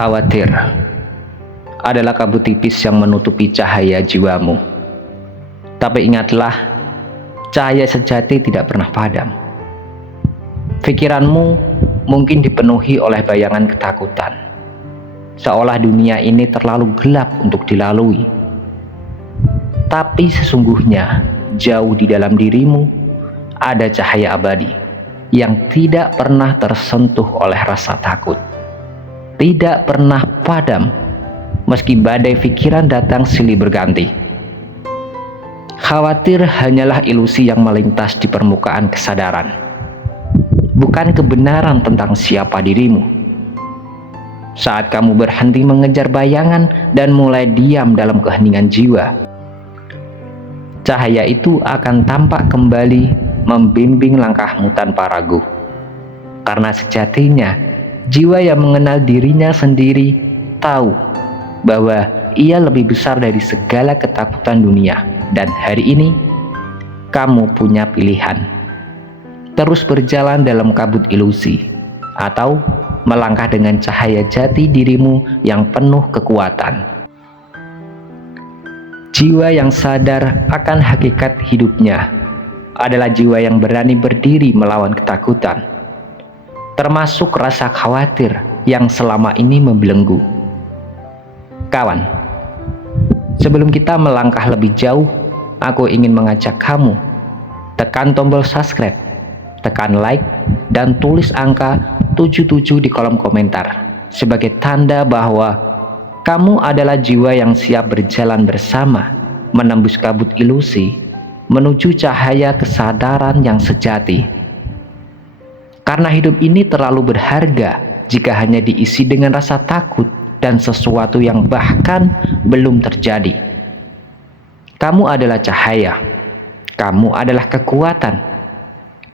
Khawatir adalah kabut tipis yang menutupi cahaya jiwamu. Tapi ingatlah, cahaya sejati tidak pernah padam. Pikiranmu mungkin dipenuhi oleh bayangan ketakutan, seolah dunia ini terlalu gelap untuk dilalui. Tapi sesungguhnya jauh di dalam dirimu ada cahaya abadi yang tidak pernah tersentuh oleh rasa takut, tidak pernah padam meski badai pikiran datang silih berganti. Khawatir hanyalah ilusi yang melintas di permukaan kesadaran, bukan kebenaran tentang siapa dirimu. Saat kamu berhenti mengejar bayangan dan mulai diam dalam keheningan jiwa, cahaya itu akan tampak kembali membimbing langkahmu tanpa ragu. Karena sejatinya jiwa yang mengenal dirinya sendiri tahu bahwa ia lebih besar dari segala ketakutan dunia. Dan hari ini kamu punya pilihan: terus berjalan dalam kabut ilusi, atau melangkah dengan cahaya jati dirimu yang penuh kekuatan. Jiwa yang sadar akan hakikat hidupnya adalah jiwa yang berani berdiri melawan ketakutan, termasuk rasa khawatir yang selama ini membelenggu. Kawan, sebelum kita melangkah lebih jauh, aku ingin mengajak kamu tekan tombol subscribe, tekan like, dan tulis angka 77 di kolom komentar sebagai tanda bahwa kamu adalah jiwa yang siap berjalan bersama, menembus kabut ilusi, menuju cahaya kesadaran yang sejati. Karena hidup ini terlalu berharga jika hanya diisi dengan rasa takut dan sesuatu yang bahkan belum terjadi. Kamu adalah cahaya, kamu adalah kekuatan,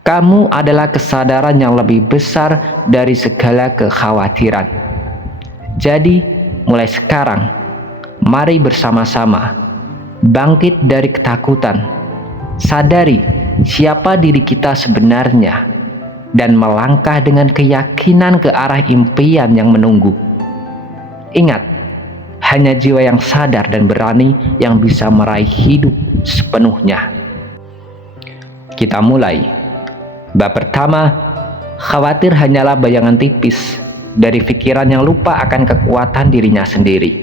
kamu adalah kesadaran yang lebih besar dari segala kekhawatiran. Jadi, mulai sekarang, mari bersama-sama bangkit dari ketakutan, sadari siapa diri kita sebenarnya, dan melangkah dengan keyakinan ke arah impian yang menunggu. Ingat, hanya jiwa yang sadar dan berani yang bisa meraih hidup sepenuhnya. Kita mulai. Bab pertama, khawatir hanyalah bayangan tipis dari pikiran yang lupa akan kekuatan dirinya sendiri.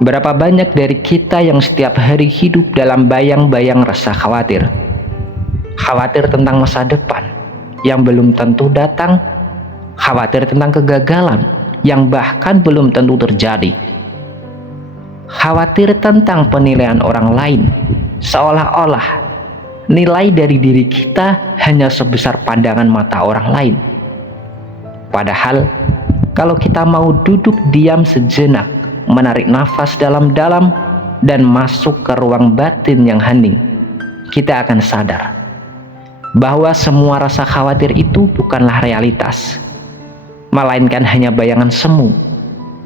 Berapa banyak dari kita yang setiap hari hidup dalam bayang-bayang rasa khawatir? Khawatir tentang masa depan yang belum tentu datang, khawatir tentang kegagalan yang bahkan belum tentu terjadi, khawatir tentang penilaian orang lain, seolah-olah nilai dari diri kita hanya sebesar pandangan mata orang lain. Padahal kalau kita mau duduk diam sejenak, menarik nafas dalam-dalam dan masuk ke ruang batin yang hening, kita akan sadar bahwa semua rasa khawatir itu bukanlah realitas, melainkan hanya bayangan semu,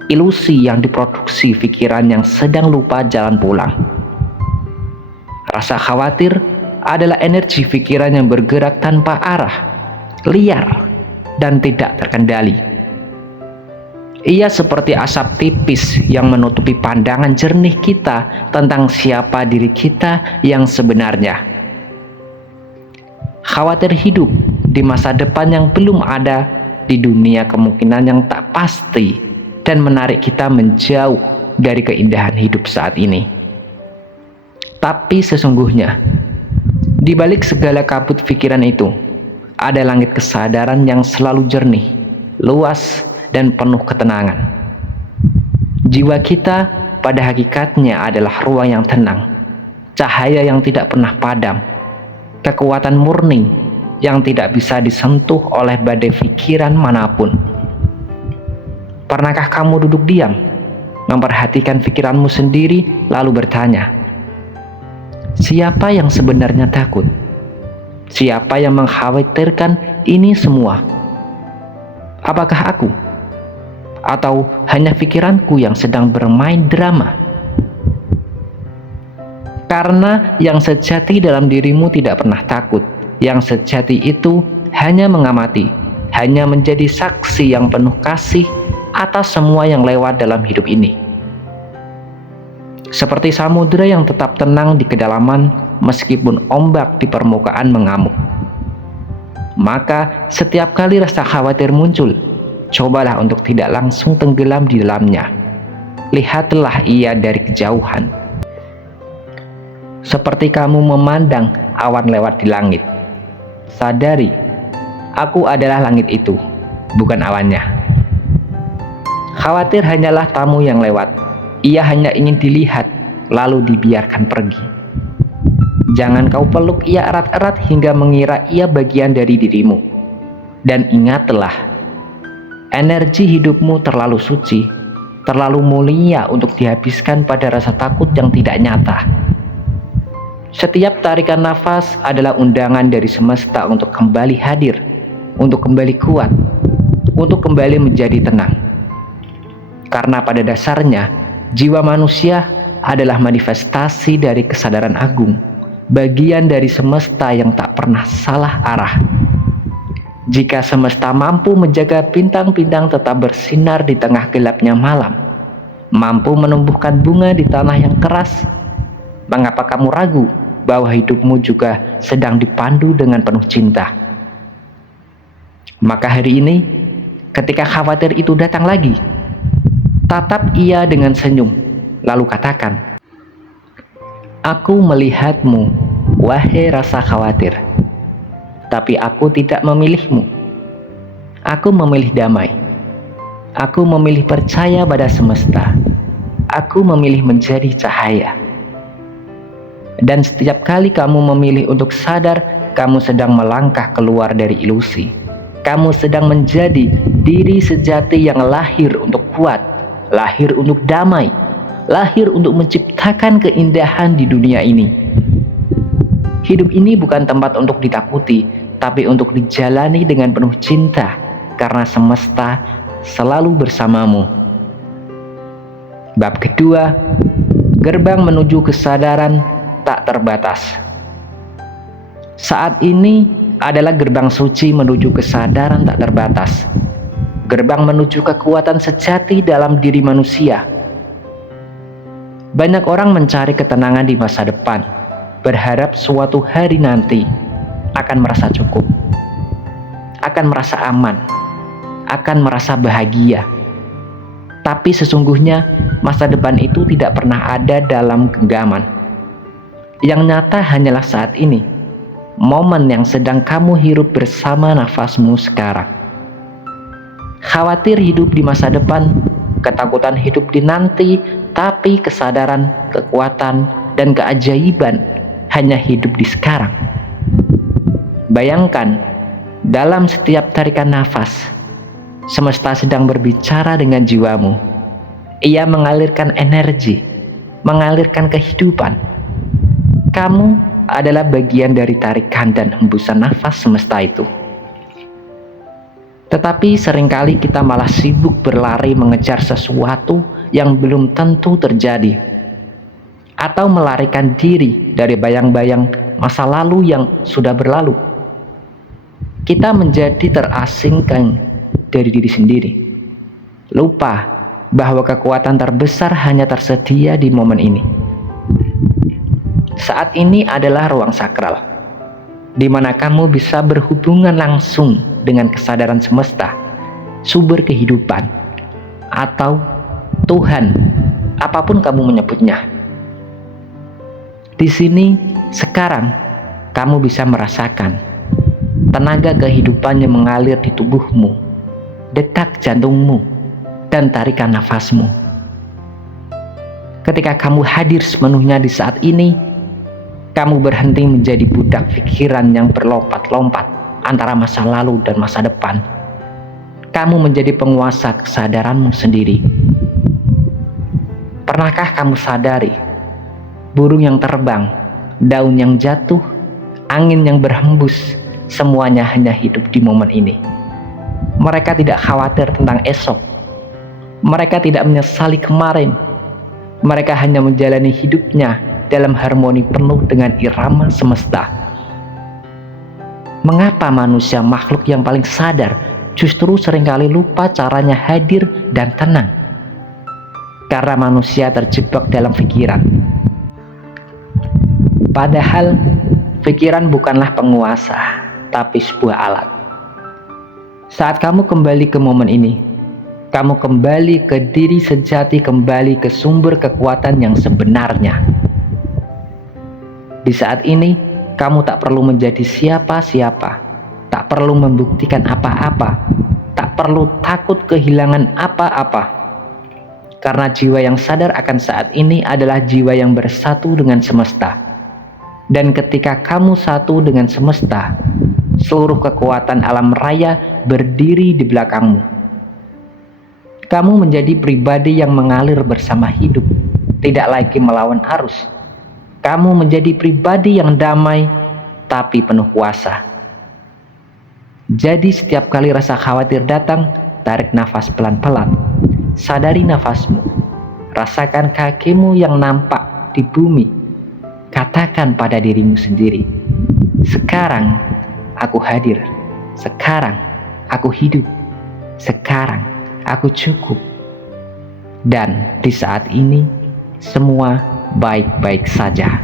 ilusi yang diproduksi pikiran yang sedang lupa jalan pulang. Rasa khawatir adalah energi pikiran yang bergerak tanpa arah, liar, dan tidak terkendali. Ia seperti asap tipis yang menutupi pandangan jernih kita tentang siapa diri kita yang sebenarnya. Khawatir hidup di masa depan yang belum ada, di dunia kemungkinan yang tak pasti, dan menarik kita menjauh dari keindahan hidup saat ini. Tapi sesungguhnya, di balik segala kabut pikiran itu, ada langit kesadaran yang selalu jernih, luas, dan penuh ketenangan. Jiwa kita pada hakikatnya adalah ruang yang tenang, cahaya yang tidak pernah padam, kekuatan murni yang tidak bisa disentuh oleh badai pikiran manapun. Pernahkah kamu duduk diam, memperhatikan pikiranmu sendiri, lalu bertanya, siapa yang sebenarnya takut? Siapa yang mengkhawatirkan ini semua? Apakah aku? Atau hanya pikiranku yang sedang bermain drama? Karena yang sejati dalam dirimu tidak pernah takut. Yang sejati itu hanya mengamati, hanya menjadi saksi yang penuh kasih atas semua yang lewat dalam hidup ini. Seperti samudera yang tetap tenang di kedalaman meskipun ombak di permukaan mengamuk. Maka setiap kali rasa khawatir muncul, cobalah untuk tidak langsung tenggelam di dalamnya. Lihatlah ia dari kejauhan. Seperti kamu memandang awan lewat di langit. Sadari, aku adalah langit itu, bukan awannya. Khawatir hanyalah tamu yang lewat. Ia hanya ingin dilihat, lalu dibiarkan pergi. Jangan kau peluk ia erat-erat hingga mengira ia bagian dari dirimu. Dan ingatlah, energi hidupmu terlalu suci, terlalu mulia untuk dihabiskan pada rasa takut yang tidak nyata. Setiap tarikan nafas adalah undangan dari semesta untuk kembali hadir, untuk kembali kuat, untuk kembali menjadi tenang. Karena pada dasarnya, jiwa manusia adalah manifestasi dari kesadaran agung, bagian dari semesta yang tak pernah salah arah. Jika semesta mampu menjaga bintang-bintang tetap bersinar di tengah gelapnya malam, mampu menumbuhkan bunga di tanah yang keras, mengapa kamu ragu bahwa hidupmu juga sedang dipandu dengan penuh cinta? Maka hari ini, ketika khawatir itu datang lagi, tatap ia dengan senyum, lalu katakan, "Aku melihatmu, wahai rasa khawatir, tapi aku tidak memilihmu. Aku memilih damai. Aku memilih percaya pada semesta. Aku memilih menjadi cahaya." Dan setiap kali kamu memilih untuk sadar, kamu sedang melangkah keluar dari ilusi. Kamu sedang menjadi diri sejati yang lahir untuk kuat, lahir untuk damai, lahir untuk menciptakan keindahan di dunia ini. Hidup ini bukan tempat untuk ditakuti, tapi untuk dijalani dengan penuh cinta, karena semesta selalu bersamamu. Bab kedua, gerbang menuju kesadaran tak terbatas. Saat ini adalah gerbang suci menuju kesadaran tak terbatas. Gerbang menuju kekuatan sejati dalam diri manusia. Banyak orang mencari ketenangan di masa depan, berharap suatu hari nanti akan merasa cukup, akan merasa aman, akan merasa bahagia. Tapi sesungguhnya masa depan itu tidak pernah ada dalam genggaman. Yang nyata hanyalah saat ini, momen yang sedang kamu hirup bersama nafasmu sekarang. Khawatir hidup di masa depan, ketakutan hidup di nanti, tapi kesadaran, kekuatan, dan keajaiban hanya hidup di sekarang. Bayangkan, dalam setiap tarikan nafas, semesta sedang berbicara dengan jiwamu. Ia mengalirkan energi, mengalirkan kehidupan. Kamu adalah bagian dari tarikan dan hembusan nafas semesta itu. Tetapi seringkali kita malah sibuk berlari mengejar sesuatu yang belum tentu terjadi, atau melarikan diri dari bayang-bayang masa lalu yang sudah berlalu. Kita menjadi terasingkan dari diri sendiri, lupa bahwa kekuatan terbesar hanya tersedia di momen ini. Saat ini adalah ruang sakral, di mana kamu bisa berhubungan langsung dengan kesadaran semesta, sumber kehidupan, atau Tuhan, apapun kamu menyebutnya. Di sini, sekarang, kamu bisa merasakan tenaga kehidupan yang mengalir di tubuhmu, detak jantungmu, dan tarikan nafasmu. Ketika kamu hadir sepenuhnya di saat ini, kamu berhenti menjadi budak pikiran yang berlompat-lompat antara masa lalu dan masa depan. Kamu menjadi penguasa kesadaranmu sendiri. Pernahkah kamu sadari, burung yang terbang, daun yang jatuh, angin yang berhembus, semuanya hanya hidup di momen ini. Mereka tidak khawatir tentang esok. Mereka tidak menyesali kemarin. Mereka hanya menjalani hidupnya dalam harmoni penuh dengan irama semesta. Mengapa manusia makhluk yang paling sadar justru seringkali lupa caranya hadir dan tenang. Karena manusia terjebak dalam pikiran. Padahal pikiran bukanlah penguasa, tapi sebuah alat. Saat kamu kembali ke momen ini, kamu kembali ke diri sejati, kembali ke sumber kekuatan yang sebenarnya. Di saat ini, kamu tak perlu menjadi siapa-siapa, tak perlu membuktikan apa-apa, tak perlu takut kehilangan apa-apa. Karena jiwa yang sadar akan saat ini adalah jiwa yang bersatu dengan semesta. Dan ketika kamu satu dengan semesta, seluruh kekuatan alam raya berdiri di belakangmu. Kamu menjadi pribadi yang mengalir bersama hidup, tidak lagi melawan arus. Kamu menjadi pribadi yang damai, tapi penuh kuasa. Jadi setiap kali rasa khawatir datang, tarik nafas pelan-pelan. Sadari nafasmu. Rasakan kakimu yang nampak di bumi. Katakan pada dirimu sendiri, sekarang aku hadir. Sekarang aku hidup. Sekarang aku cukup. Dan di saat ini, semua baik-baik saja.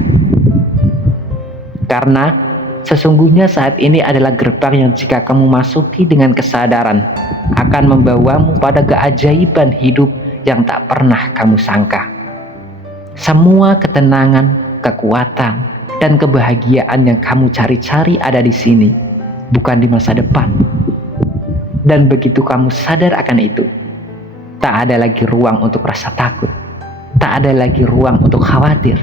Karena sesungguhnya saat ini adalah gerbang yang jika kamu masuki dengan kesadaran akan membawamu pada keajaiban hidup yang tak pernah kamu sangka. Semua ketenangan, kekuatan, dan kebahagiaan yang kamu cari-cari ada di sini, bukan di masa depan. Dan begitu kamu sadar akan itu, tak ada lagi ruang untuk rasa takut. Tak ada lagi ruang untuk khawatir.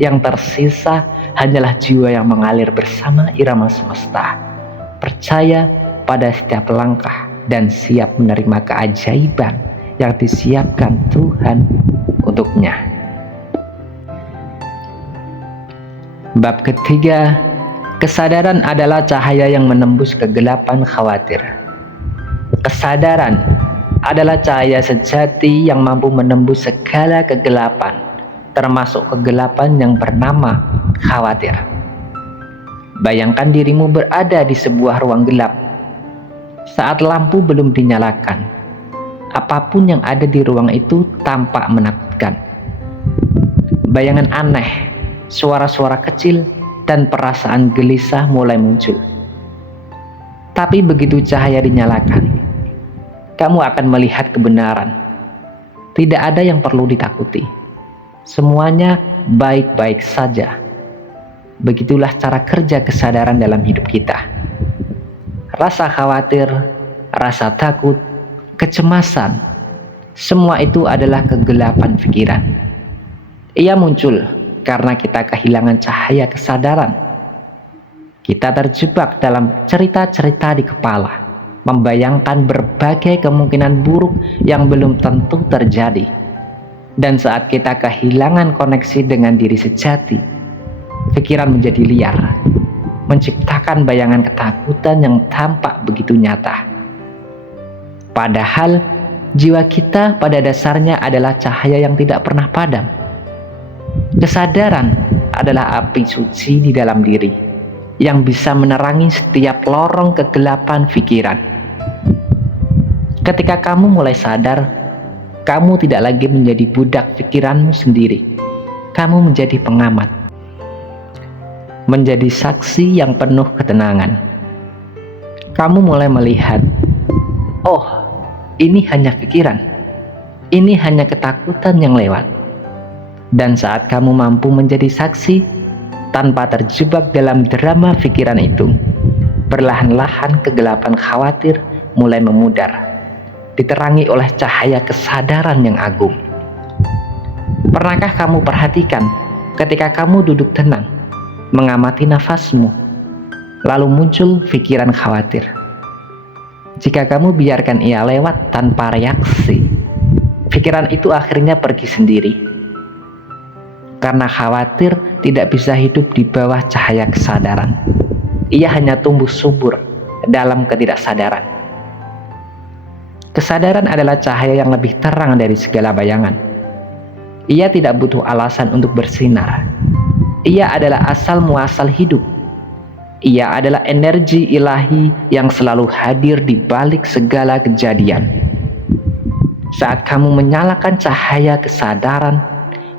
Yang tersisa hanyalah jiwa yang mengalir bersama irama semesta, percaya pada setiap langkah dan siap menerima keajaiban yang disiapkan Tuhan untuknya. Bab ketiga, kesadaran adalah cahaya yang menembus kegelapan khawatir. Kesadaran adalah cahaya sejati yang mampu menembus segala kegelapan, termasuk kegelapan yang bernama khawatir. Bayangkan dirimu berada di sebuah ruang gelap. Saat lampu belum dinyalakan, apapun yang ada di ruang itu tampak menakutkan. Bayangan aneh, suara-suara kecil, dan perasaan gelisah mulai muncul. Tapi begitu cahaya dinyalakan, kamu akan melihat kebenaran. Tidak ada yang perlu ditakuti. Semuanya baik-baik saja. Begitulah cara kerja kesadaran dalam hidup kita. Rasa khawatir, rasa takut, kecemasan, semua itu adalah kegelapan pikiran. Ia muncul karena kita kehilangan cahaya kesadaran. Kita terjebak dalam cerita-cerita di kepala, membayangkan berbagai kemungkinan buruk yang belum tentu terjadi. Dan saat kita kehilangan koneksi dengan diri sejati, pikiran menjadi liar, menciptakan bayangan ketakutan yang tampak begitu nyata. Padahal jiwa kita pada dasarnya adalah cahaya yang tidak pernah padam. Kesadaran adalah api suci di dalam diri yang bisa menerangi setiap lorong kegelapan pikiran. Ketika kamu mulai sadar, kamu tidak lagi menjadi budak pikiranmu sendiri. Kamu menjadi pengamat, menjadi saksi yang penuh ketenangan. Kamu mulai melihat, oh, ini hanya pikiran, ini hanya ketakutan yang lewat. Dan saat kamu mampu menjadi saksi tanpa terjebak dalam drama pikiran itu, perlahan-lahan kegelapan khawatir mulai memudar, diterangi oleh cahaya kesadaran yang agung. Pernahkah kamu perhatikan ketika kamu duduk tenang, mengamati nafasmu, lalu muncul pikiran khawatir? Jika kamu biarkan ia lewat tanpa reaksi, pikiran itu akhirnya pergi sendiri. Karena khawatir tidak bisa hidup di bawah cahaya kesadaran. Ia hanya tumbuh subur dalam ketidaksadaran. Kesadaran adalah cahaya yang lebih terang dari segala bayangan. Ia tidak butuh alasan untuk bersinar. Ia adalah asal muasal hidup. Ia adalah energi ilahi yang selalu hadir di balik segala kejadian. Saat kamu menyalakan cahaya kesadaran,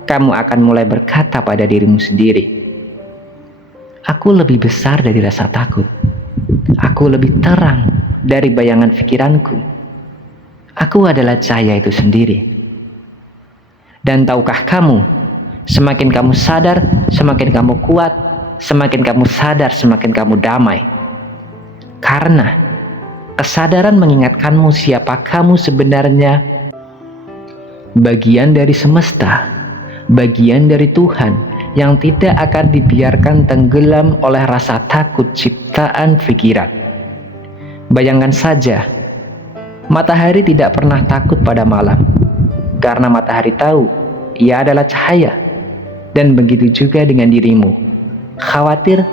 kamu akan mulai berkata pada dirimu sendiri, "Aku lebih besar dari rasa takut. Aku lebih terang dari bayangan pikiranku. Aku adalah cahaya itu sendiri." Dan tahukah kamu, semakin kamu sadar, semakin kamu kuat, semakin kamu sadar, semakin kamu damai. Karena kesadaran mengingatkanmu siapa kamu sebenarnya, bagian dari semesta, bagian dari Tuhan yang tidak akan dibiarkan tenggelam oleh rasa takut ciptaan pikiran. Bayangkan saja, matahari tidak pernah takut pada malam, karena matahari tahu ia adalah cahaya. Dan begitu juga dengan dirimu. Khawatir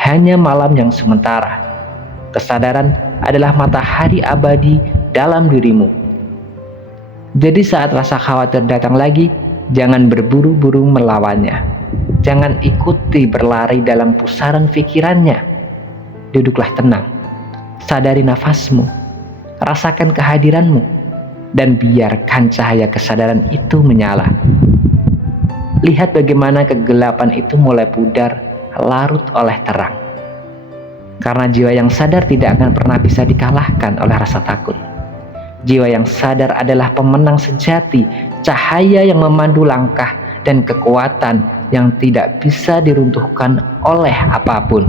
hanya malam yang sementara. Kesadaran adalah matahari abadi dalam dirimu. Jadi saat rasa khawatir datang lagi, jangan berburu-buru melawannya. Jangan ikuti berlari dalam pusaran pikirannya. Duduklah tenang, sadari nafasmu, rasakan kehadiranmu, dan biarkan cahaya kesadaran itu menyala. Lihat bagaimana kegelapan itu mulai pudar, larut oleh terang. Karena jiwa yang sadar tidak akan pernah bisa dikalahkan oleh rasa takut. Jiwa yang sadar adalah pemenang sejati, cahaya yang memandu langkah, dan kekuatan yang tidak bisa diruntuhkan oleh apapun.